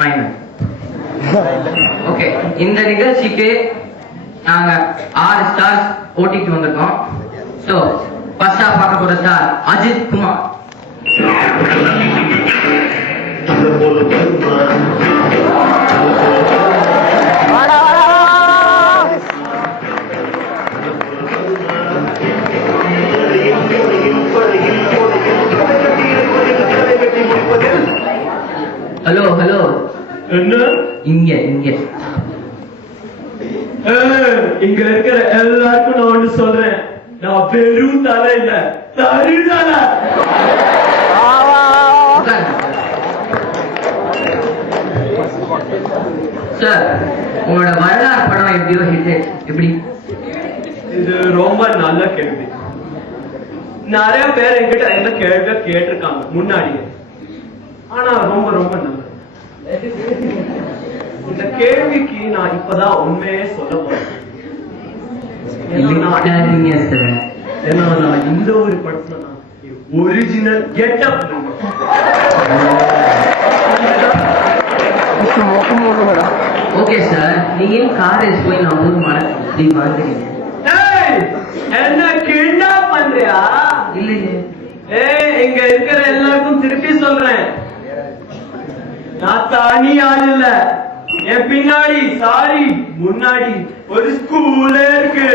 Final. Okay, இந்த நிகழ்ச்சிக்கு நாங்க 6 ஸ்டார்ஸ் போட்டிக்கு வந்திருக்கோம். ஸோ ஃபர்ஸ்டா பார்க்க போற star Ajith Kumar. Hello hello, என்ன இங்க இங்க இங்க இருக்கிற எல்லாருக்கும் நான் ஒண்ணு சொல்றேன், நான் பெரும் தலை இல்ல, தருதலை. சார், உங்களோட வரலாறு படம் எப்படியோ ஹிட், எப்படி? இது ரொம்ப நல்ல கேள்வி. நிறைய பேர் என்கிட்ட இந்த கேள்வி கேட்டிருக்காங்க முன்னாடியே, ஆனா ரொம்ப ரொம்ப நல்லது. இந்த கேள்விக்கு நான் இப்பதான் உண்மையே சொல்ல போறேன். ஏன்னா நான் இந்த ஒரு படத்துல ஒரிஜினல் கெட்டப். ஓகே சார், நீங்க காலேஜ் போய் நான் ஊர் மறந்து வாழ்ந்துறீங்க. என்ன கிட்னாப் பண்றியா? இல்லையே. இங்க இருக்கிற எல்லாருக்கும் திருப்பி சொல்றேன், நான் தனி ஆள் இல்ல, என் பின்னாடி சாரி முன்னாடி ஒரு ஸ்கூலே இருக்கு.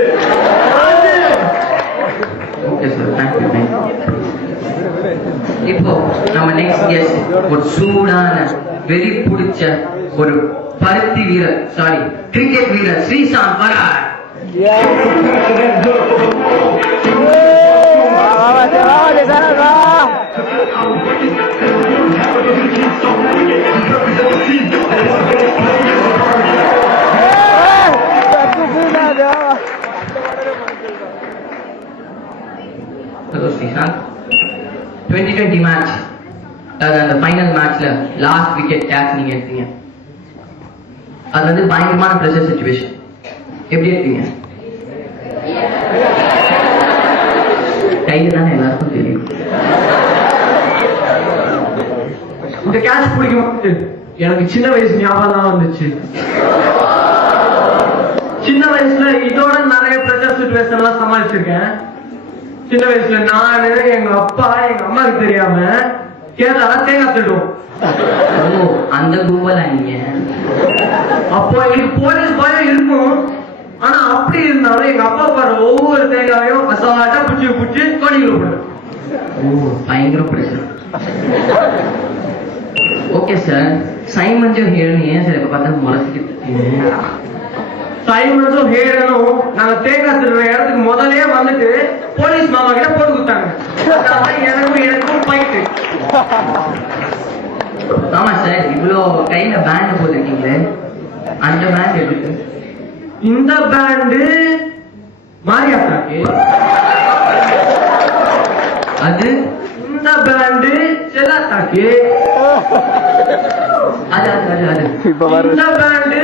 Okay sir, thank you. இப்போ நம்ம நெக்ஸ்ட் கெஸ்ட் ஒரு சூடான வெறி பிடிச்ச ஒரு பருத்தி வீரர், சாரி கிரிக்கெட் வீரர் ஸ்ரீசாந்த் வரார். Hello Srishant, 2020 மேட்ச், அந்த ஃபைனல் மேட்ச்ல லாஸ்ட் விக்கெட் கேட்ச் நீங்க எடுத்தீங்க. அது வந்து பயங்கரமான பிரஷர் சிச்சுவேஷன், எப்படி எடுத்தீங்க? கையில தானே எல்லாருக்கும் தெரியும். இந்த கேட்ச் பிடிக்கும் எனக்கு சின்ன வயசு ஞாபகம் வந்துச்சு. சின்ன வயசுல இதோட நிறைய பிரஷர் சிச்சுவேஷன் எல்லாம் சமாளிச்சிருக்கேன். சின்ன வயசுல நானு, எங்க அப்பா, எங்க அம்மாவுக்கு தெரியாம கேரளா தேங்காய் திடுவோம். அந்த கும்பலா நீங்க? அப்போ எனக்கு போலீஸ் பயம் இருக்கும், ஆனா அப்படி இருந்தாலும் எங்க அப்பா பாரு ஒவ்வொரு தேங்காயும் அசால்ட்டா பிடிச்சி பிடிச்சி கோடிகள் போடுறேன். பயங்கர பிரஷர். ஓகே சார், சைமன்ஸும் ஹேரனும் ஏன் சார் இப்ப பார்த்தா முளைச்சிக்கிட்டு? சைமன்ஸும் ஹேரனும் நாங்க தேங்காய் திருடுற இடத்துக்கு முதலே வந்துட்டு போலீஸ் மாமா கிட்ட போட்டு கொடுத்தாங்க. எனக்கும் போயிட்டு. ஆமா சார், இவ்வளோ கையில பேண்ட் போட்டிருக்கீங்களே, அந்த பேண்ட் எதுக்கு? இந்த பேண்டு மாரியாத்தாக்கு, அது இந்த பேண்டு செல்லாத்தாக்கு, அது அது அது அது இந்த pant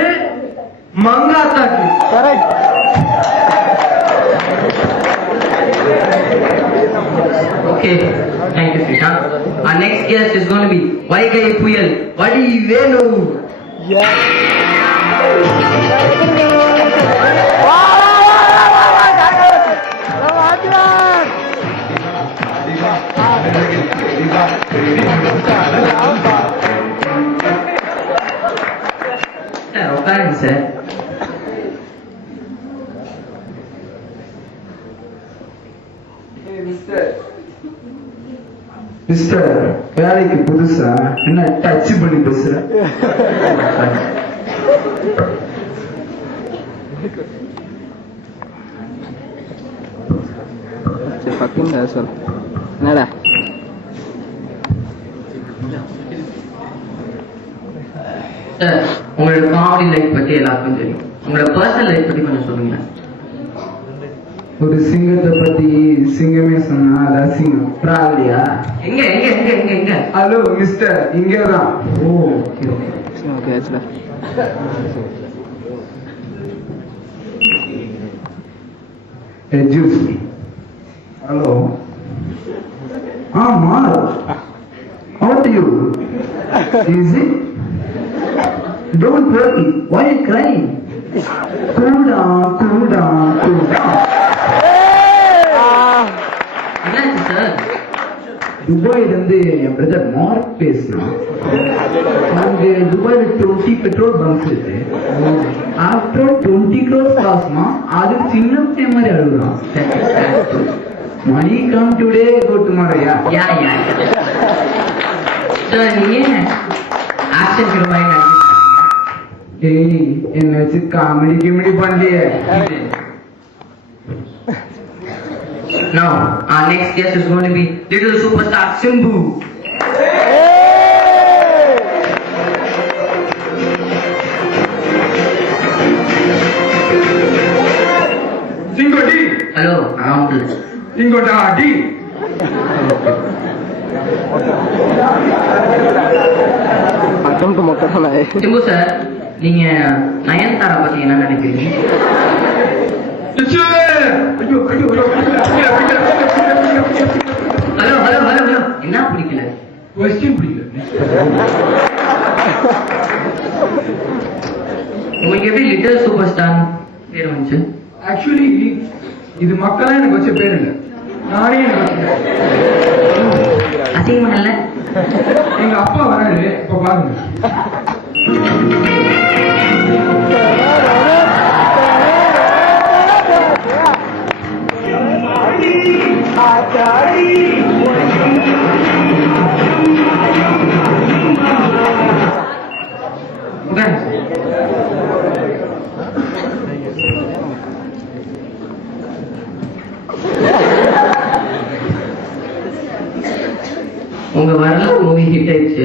மங்காத்தாக்கு. Okay, thank you Srishant. Our next guest is going to be Vaigai Puyal Vadi Venu. உட்காருங்க சார். மிஸ்டர், வேலைக்கு புதுசா என்ன டச் பண்ணி பேசுற? என்னடா சார், உங்களோட காமெடி லைஃப் பத்தி எல்லாருக்கும் தெரியும், உங்களோட பர்சனல் லைஃப் பத்தி கொஞ்சம் சொல்லுங்க. ஒரு சிங்கத்தை பத்தி சிங்கமே சொன்னா அது அசிங்கம். பிராலியா? எங்க எங்க எங்க எங்க எங்க? ஹலோ மிஸ்டர், இங்கதான். ஓ ஓகே ஓகே ஓகே ஆச்சுல. ஜூஸ். ஹலோ. ஆமா. How do you? Easy? Don't worry. Why are you crying? Cool down, cool down, cool down. என்னாச்சு சார்? துபாயில இருந்து என் பிரதர் மார்க் பேசுறான். அங்க துபாயில 20 பெட்ரோல் பங்க்ஸ் இருக்கு. ஆஃப்டர் 20 crores காசுமா அது சின்ன பையன் மாதிரி அழுகுறான். மணி கம் டுடே கோ டுமாரோயா. யா சார், நீங்க ஆக்ஷன் ஹீரோ மாதிரி நடிச்சிருக்கீங்க. ஏய் என்ன வச்சு காமெடி கிமெடி பண்ணலையே. Now, our next guest is going to be little superstar Simbu. சிங்கோ டி. Hello, uncle. சிங்கோடா டி. சிம்பு சார், நீங்க நயன்தாரா பத்தி என்ன நினைக்கிறீங்க? ஐயோ ஐயோ ஹலோ ஹலோ ஹலோ ஹலோ, என்ன பிடிக்கல? கொஸ்டின் பிடிக்கல. உங்களுக்கு எப்படி லிட்டில் சூப்பர் ஸ்டார் பேர் வந்துச்சு? ஆக்சுவலி இது மக்களா எனக்கு வச்ச பேர் இல்ல, நானே எனக்கு வச்ச பேர். அசிங்கமா இல்ல? எங்க அப்பா வராரு, இப்ப பாருங்க. உங்க வரலாறு மூவி ஹிட் ஆயிடுச்சு.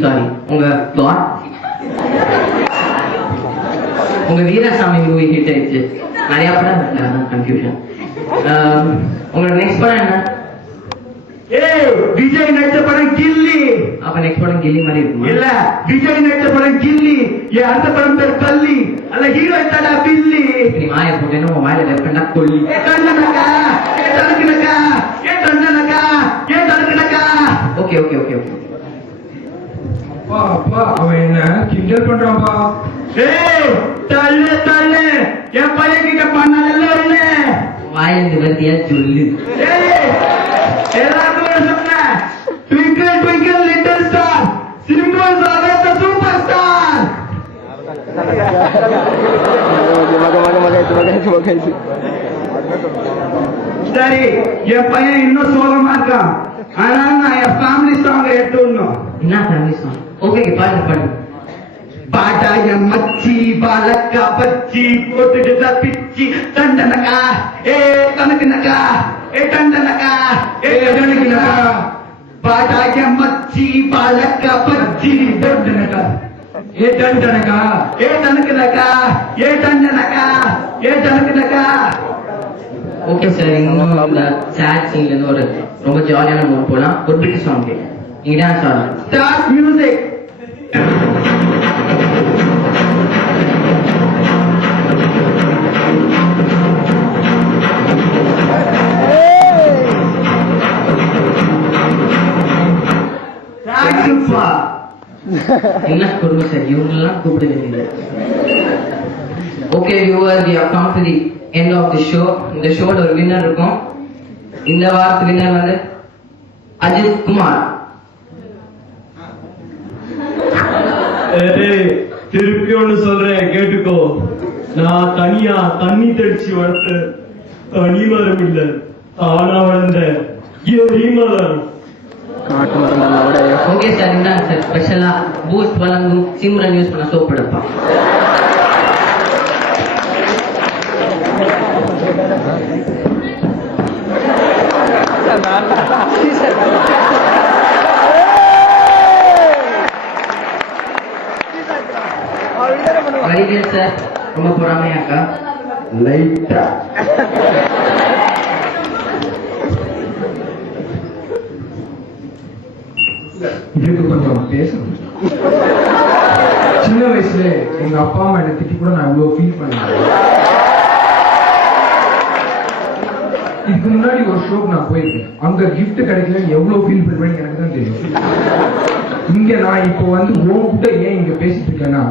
சாரி, உங்க வீராசாமி மூவி ஹிட் ஆயிடுச்சு. நிறைய படம் கன்ஃபியூஷன். உங்களோட நெக்ஸ்ட் படம் என்ன? விஜய் நடிச்ச படம் கில்லி. அப்ப நெக்ஸ்ட் படம் கில்லி மாதிரி இருக்குமா? இல்ல, விஜய் நடிச்ச படம் கில்லி. என் அடுத்த படம் பேர் கல்லி. அல்ல ஹீரோ தடா பில்லி. நீ வாயை போட்டேன்னா உன் வாயில லெஃப்ட் கொல்லி. Okay okay okay okay. அப்பா அவன் என்ன கிண்டல் பண்றான்பா. ஏய் தள்ளு தள்ளு, என் பையன் கிட்ட பண்ணதெல்லாம் ஒண்ணு. வாயிலிருந்து வந்தியா சொல்லு. ஏய் எல்லாரும் சொன்னேன், twinkle twinkle little star, Simbu is always the superstar. சரி, என் பையன் இன்னும் சோகமா இருக்கான். ஆனா நான் என் ஃபேமிலி சாங் எடுத்துடணும். என்ன ஃபேமிலி சாங்? ஓகே, பாடு பாடு. பாட்டா என் மச்சி பாலக்கா பச்சி போட்டுட்டு தப்பிச்சி தண்டனக்கா ஏ தனக்குனக்கா ஏ தண்டனக்கா ஏ தனக்குனக்கா. பாட்டா என் மச்சி பாலக்கா பச்சி தண்டனக்கா ஏ தண்டனக்கா ஏ தனக்குனக்கா ஏ தண்டனக்கா ஏ தனக்குனக்கா. ஓகே சார், இன்னும் சேட் சீன்ல இருந்து ஒரு ரொம்ப ஜாலியான மூட் போலாம். ஒரு பிட் சாங் கேட்க நீங்க டான்ஸ் ஆடலாம். Start music. என்ன குடும்பம் சார், இவங்கெல்லாம் கூப்பிட வேண்டியது. Okay viewer, we have come to the end of the show. இந்த ஷோட ஒரு வின்னர் இருக்கும். இந்த வாரத்து வின்னர் வந்து அஜித் குமார். திருப்பி ஒண்ணு சொல்றேன் கேட்டுக்கோ. நான் தனியா தண்ணி தெளிச்சு வளர்த்த தனி மரம் இல்ல, தானா வளர்ந்த எரிமரம். ஓகே சார், இந்தாங்க சார், ஸ்பெஷலா பூஸ்ட் வழங்கும் சிம்ரன் யூஸ் பண்ண சோப் எடுப்பா. வடிவேல் சார் ரொம்ப பொறாமையாக்கா. லைட்டா இதுக்கு கொஞ்சம் பேசணும். சின்ன வயசுல எங்க அப்பா அம்மா என்ன திட்டி கூட நான் இவ்வளவு ஃபீல் பண்ணேன். இதுக்கு முன்னாடி ஒரு ஷோக்கு நான் போயிருக்கேன். அங்க கிஃப்ட் கிடைக்கல எவ்வளவு ஃபீல் பண்ணுவேன்னு எனக்கு தான் தெரியும். இங்க நான் இப்போ வந்து உன்கிட்ட ஏன் இங்க பேசிட்டு இருக்கேன்னா,